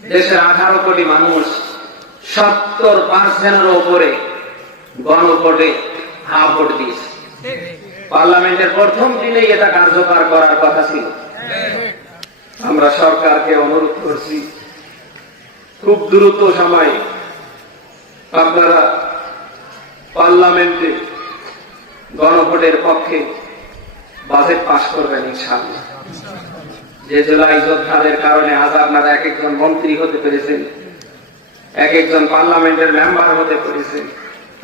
দেশের 18 কোটি মানুষ 70% উপরে গণভোটে হা ভোট দিয়েছে। পার্লামেন্টের প্রথম দিনেই এটা কার্যকর করার কথা ছিল। আমরা সরকারকে অনুরোধ করছি, খুব দ্রুত সময়ে আপনারা পার্লামেন্টে গণভোটের পক্ষে বাজেট পাস করবেন ইনশাআল্লাহ। যে জুলাই যোদ্ধাদের কারণে আজ আপনারা এক একজন মন্ত্রী হতে পেরেছেন, এক একজন পার্লামেন্টের মেম্বার হতে পেরেছেন,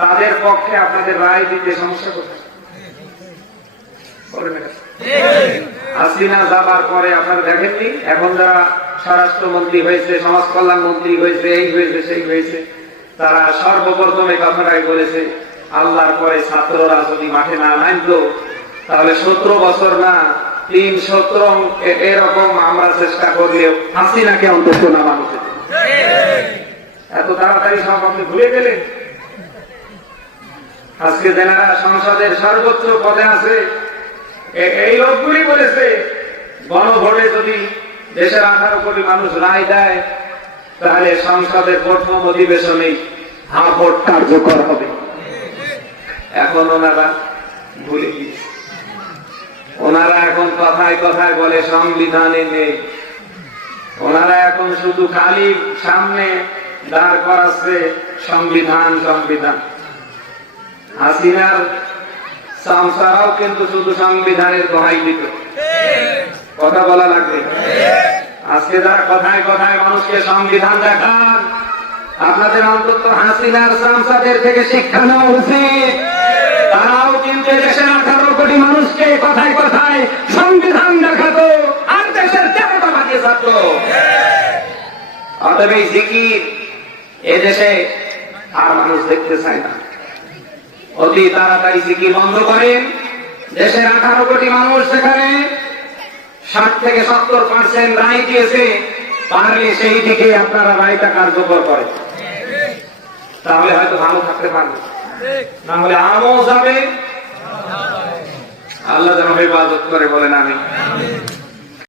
তাদের পক্ষে আপনাদের রায় দিতে সমস্যা কোথায়? হাসিনা যাবার পরে আপনারা দেখেননি, এখন যারা স্বরাষ্ট্রমন্ত্রী হয়েছে, সমাজ কল্যাণ মন্ত্রী হয়েছে, এই হয়েছে সেই হয়েছে, তারা সর্বপ্রথম এই কথাটাই বলেছে, আল্লাহর পরে ছাত্ররা যদি মাঠে না নামতো তাহলে 17 বছর না 3-17 এরকম আমরা চেষ্টা করলেও হাসিনাকে অন্তত নামানো যেত। এত তাড়াতাড়ি সব আপনি ভুলে গেলেন? আজকে যারা সংসদের সর্বোচ্চ পদে আছে এই লোকগুলি বলেছে গণভোটে যদি দেশের 18 কোটি মানুষ রায় দেয় তাহলে সংসদের প্রথম অধিবেশনেই হা ভোট কার্যকর হবে। এখন ওনারা ভুলে গিয়েছে। ওনারা এখন কথায় কথায় বলে সংবিধানে নেই। ওনারা এখন শুধু খালি সামনে দাঁড় করাচ্ছে সংবিধান সংবিধান। হাসিনার সংসারাও কিন্তু শুধু সংবিধানের দোহাই দিত। কথা বলা লাগবে। আজকে যারা কথায় কথায় মানুষকে সংবিধান দেখান, আপনাদের অন্তত হাসিনার সংসদের থেকে শিক্ষা নেওয়া উচিত। তারাও কিন্তু দেশের 18 কোটি মানুষকে কথায় কথায় সংবিধান দেখাতো আর দেশের চারটা বাজিয়ে থাকতো। অতএব এই জিকির এদেশে আর মানুষ দেখতে চায় না। অতি তাড়াতাড়ি জিকির বন্ধ করেন। দেশের 18 কোটি মানুষ সেখানে 60 থেকে 70% রায় দিয়েছে, পারলে সেই দিকে আপনারা রায়টা কার্যকর করেন, তাহলে হয়তো ভালো থাকতে পারবে। না হলে আমও যাবে। আল্লাহ যেন হেফাজত করে, বলেন আমিন।